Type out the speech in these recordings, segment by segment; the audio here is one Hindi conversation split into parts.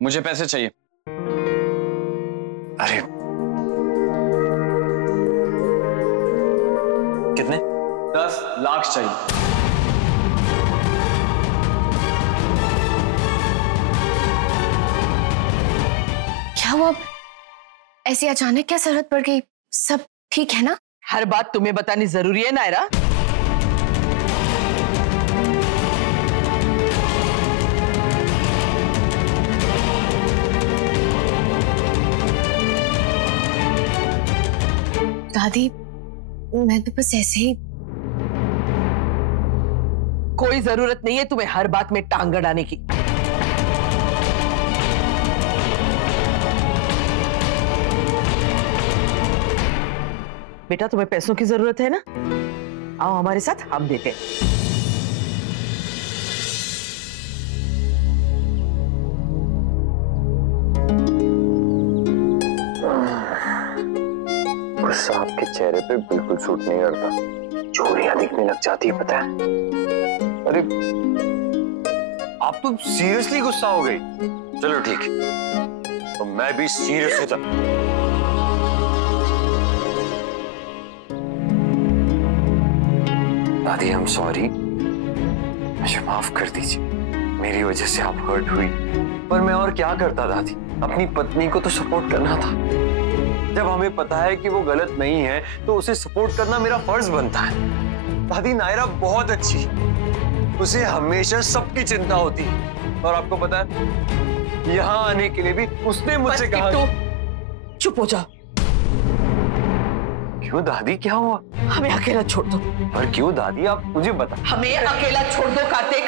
मुझे पैसे चाहिए। अरे कितने? 10 लाख चाहिए। क्या हुआ? ऐसी अचानक क्या जरूरत पड़ गई? सब ठीक है ना? हर बात तुम्हें बतानी जरूरी है नायरा? दादी, मैं तो बस ऐसे ही। कोई जरूरत नहीं है तुम्हें हर बात में टांग अड़ाने की। बेटा तुम्हें पैसों की जरूरत है ना? आओ हमारे साथ, हम देते हैं। गुस्सा आपके चेहरे पे बिल्कुल सूट नहीं करता, चोरियां दिखने लग जाती है, पता है? अरे आप तो सीरियसली गुस्सा हो गई। चलो ठीक है, तो मैं भी सीरियस होता। दादी आई एम सॉरी, मुझे माफ कर दीजिए, मेरी वजह से आप हर्ट हुई। पर मैं और क्या करता दादी, अपनी पत्नी को तो सपोर्ट करना था। जब हमें पता है कि वो गलत नहीं है तो उसे सपोर्ट करना मेरा फर्ज बनता है। दादी नायरा बहुत अच्छी, उसे हमेशा सबकी चिंता होती है। और आपको पता है, यहाँ आने के लिए भी उसने मुझसे कहा। तो चुप हो जाओ। क्यों दादी, क्या हुआ? हमें अकेला छोड़ दो। पर क्यों दादी, आप मुझे बता। हमें अकेला छोड़ दो कार्तिक।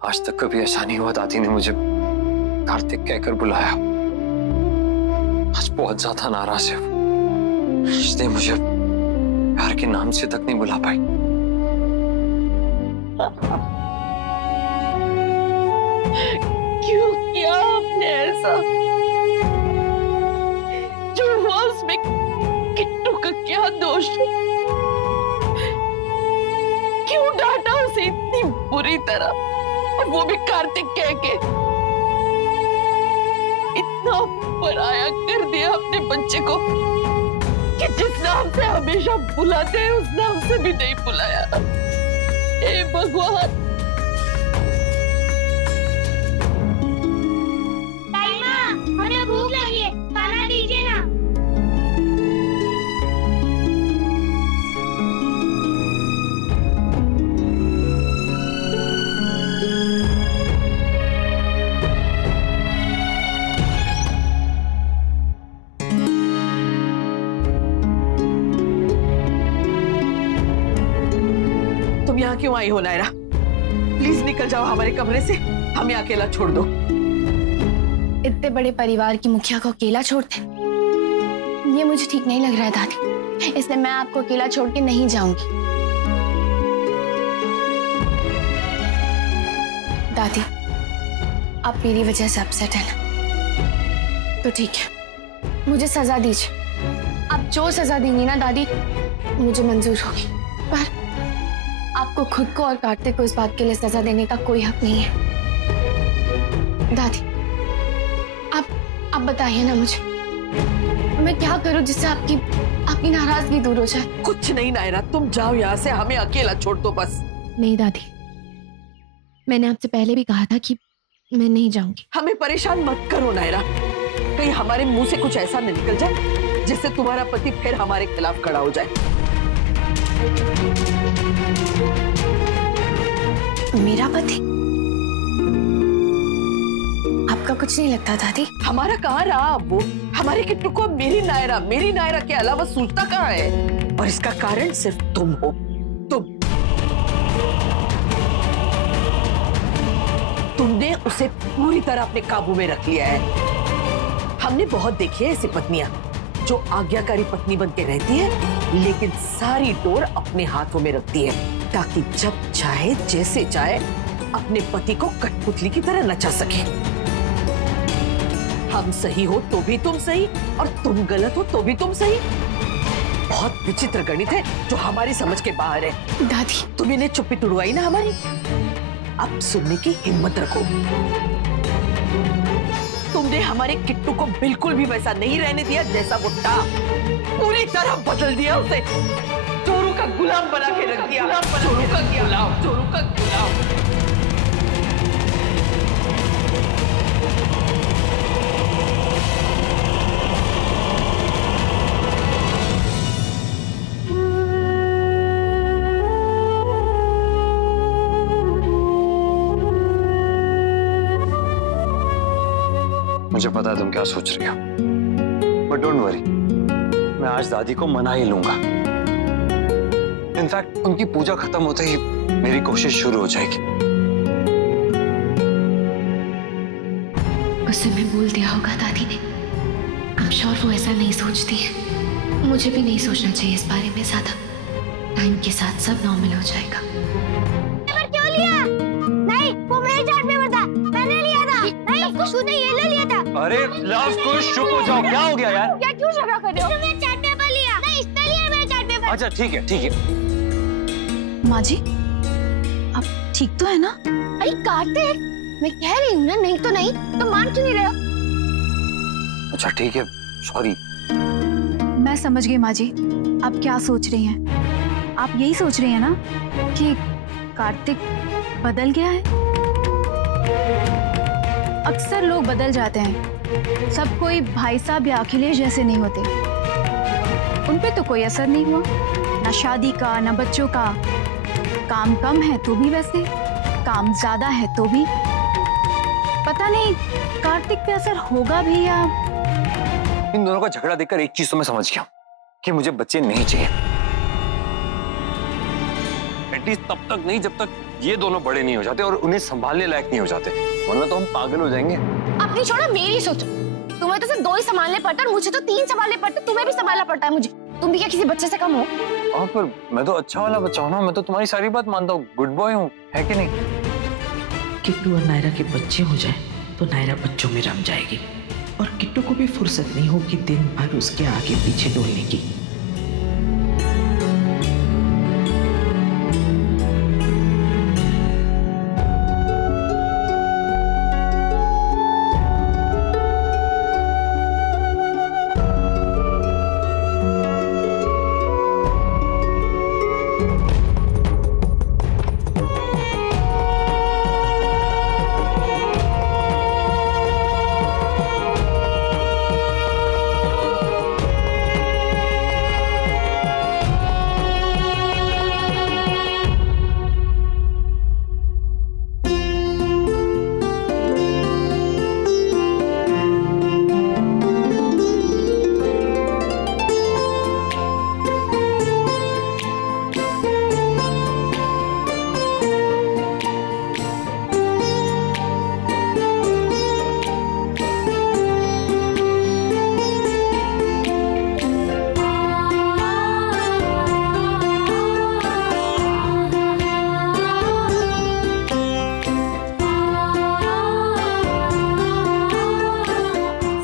आज तक कभी ऐसा नहीं हुआ दादी ने मुझे कार्तिक कहकर बुलाया। आज बहुत ज्यादा नाराज है वो, इसलिए मुझे प्यार के नाम से तक नहीं बुला पाई। क्यों किया आपने ऐसा? जो हुआ उसमें किट्टू का क्या दोष है? क्यों डांटा उसे इतनी बुरी तरह, और वो भी कार्तिक कह के? इतना पराया कर दिया अपने बच्चे को कि जिस नाम से हमेशा बुलाते हैं उस नाम से भी नहीं बुलाया। हे भगवान। ताई माँ, हमें भूख लगी है, खाना दीजिए ना। तुम यहाँ क्यों आई हो नायरा? प्लीज निकल जाओ हमारे कमरे से, हमें अकेला छोड़ दो। इतने बड़े परिवार की मुखिया को अकेला छोड़ते, ये मुझे ठीक नहीं लग रहा है दादी, इसलिए मैं आपको अकेला छोड़ के नहीं जाऊंगी। दादी, आप मेरी वजह से अपसेट है ना, तो ठीक है, मुझे सजा दीजिए। आप जो सजा देंगी ना दादी, मुझे मंजूर होगी। पर आपको खुद को और कार्तिक को इस बात के लिए सजा देने का कोई हक नहीं है। दादी, आप बताइए ना मुझे, मैं क्या करूं जिससे आपकी नाराजगी दूर हो जाए? कुछ नहीं नायरा, तुम जाओ यहाँ से, हमें अकेला छोड़ दो बस। नहीं दादी, मैंने आपसे पहले भी कहा था कि मैं नहीं जाऊंगी। हमें परेशान मत करो नायरा, कहीं हमारे मुंह से कुछ ऐसा न निकल जाए जिससे तुम्हारा पति फिर हमारे खिलाफ खड़ा हो जाए। मेरा पति? आपका कुछ नहीं लगता दादी? हमारा कहाँ रहा वो? हमारे किट्टू को मेरी नायरा के अलावा सूझता कहाँ है? और इसका कारण सिर्फ तुम हो, तुम। तुमने उसे पूरी तरह अपने काबू में रख लिया है। हमने बहुत देखी है ऐसी पत्नियां जो आज्ञाकारी पत्नी बन के रहती है, लेकिन सारी डोर अपने हाथों में रखती है ताकि जब चाहे जैसे चाहे अपने पति को कठपुतली की तरह नचा सके। हम सही हो तो भी तुम सही और तुम गलत हो तो भी तुम सही। बहुत विचित्र गणित है जो हमारी समझ के बाहर है। दादी, तुम इन्हें चुप्पी तुड़वाई ना हमारी, अब सुनने की हिम्मत रखो। तुमने हमारे किट्टू को बिल्कुल भी वैसा नहीं रहने दिया जैसा वो था, पूरी तरह बदल दिया उसे, चोरों का गुलाम बना के रख दिया, चोरों का गुलाम, चोरों का गुलाम। मुझे पता है तुम क्या सोच रही हो, बट डोंट वरी, मैं आज दादी को मना ही लूंगा। इनफैक्ट उनकी पूजा खत्म होते ही मेरी कोशिश शुरू हो जाएगी। उससे मैं बोल दिया होगा दादी ने। आई एम श्योर वो ऐसा नहीं सोचती है। मुझे भी नहीं सोचना चाहिए इस बारे में ज्यादा। टाइम के साथ सब नॉर्मल हो जाएगा। क्यों लिया? नहीं, वो मेरे चार्ट पेपर था, मैंने लिया था। नहीं, तूने ये ले लिया था। अरे लव कुछ चुप हो जाओ, क्या हो गया यार? क्या क्यों झगड़ा कर रहे हो? तुमने चार्ट पेपर लिया। नहीं, इसने लिया मेरा चार्ट पेपर। अच्छा ठीक है ठीक है। माँ जी, आप ठीक तो है ना? अरे कार्तिक, मैं कह रही हूँ ना, नहीं तो नहीं, तो मान क्यों नहीं रहे हो? अच्छा ठीक है, सॉरी। मैं समझ गई माँ जी, आप क्या सोच रही हैं। आप यही सोच रही हैं ना कि कार्तिक बदल गया है। अक्सर लोग बदल जाते हैं, सब कोई भाई साहब या अखिलेश जैसे नहीं होते। उन पे तो कोई असर नहीं हुआ, ना शादी का ना बच्चों का। काम कम है तो भी वैसे, काम ज्यादा है तो भी। पता नहीं कार्तिक पे असर होगा भी या। इन दोनों का झगड़ा देखकर एक चीज तो मैं समझ गया कि मुझे बच्चे नहीं चाहिए। एटलीस्ट तब तक नहीं जब तक ये दोनों बड़े नहीं हो जाते और उन्हें संभालने लायक नहीं हो जाते, वरना तो हम पागल हो जाएंगे। अपनी छोड़ो, मेरी सोचो। तुम्हें तो सिर्फ 2 ही संभालने पड़ता है, मुझे तो 3 संभालने पड़ते। तुम्हें भी संभालना पड़ता है मुझे। तुम भी क्या किसी बच्चे से कम हो? हाँ, पर मैं तो अच्छा वाला बच्चा हूँ ना, मैं तो तुम्हारी सारी बात मानता हूँ, गुड बॉय हूँ, है कि नहीं? किट्टू और नायरा के बच्चे हो जाए तो नायरा बच्चों में रम जाएगी और किट्टू को भी फुर्सत नहीं होगी दिन भर उसके आगे पीछे डोलने की।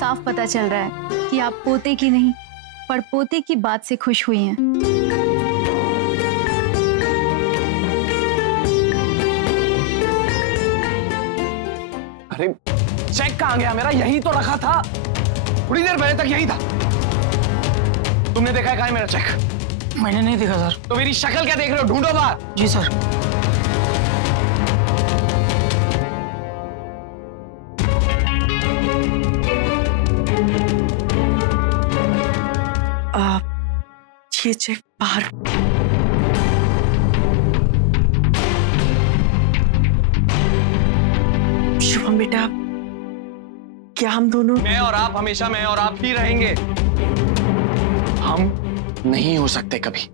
साफ पता चल रहा है कि आप पोते की नहीं पड़पोते की बात से खुश हुई हैं। अरे चेक कहाँ गया मेरा? यही तो रखा था, थोड़ी देर पहले तक यही था। तुमने देखा है कहाँ है मेरा चेक? मैंने नहीं देखा सर। तो मेरी शक्ल क्या देख रहे हो? ढूंढो बाहर। जी सर। ये चेक बाहर। शुभम बेटा, क्या हम दोनों? मैं और आप हमेशा मैं और आप ही रहेंगे। हम नहीं हो सकते कभी।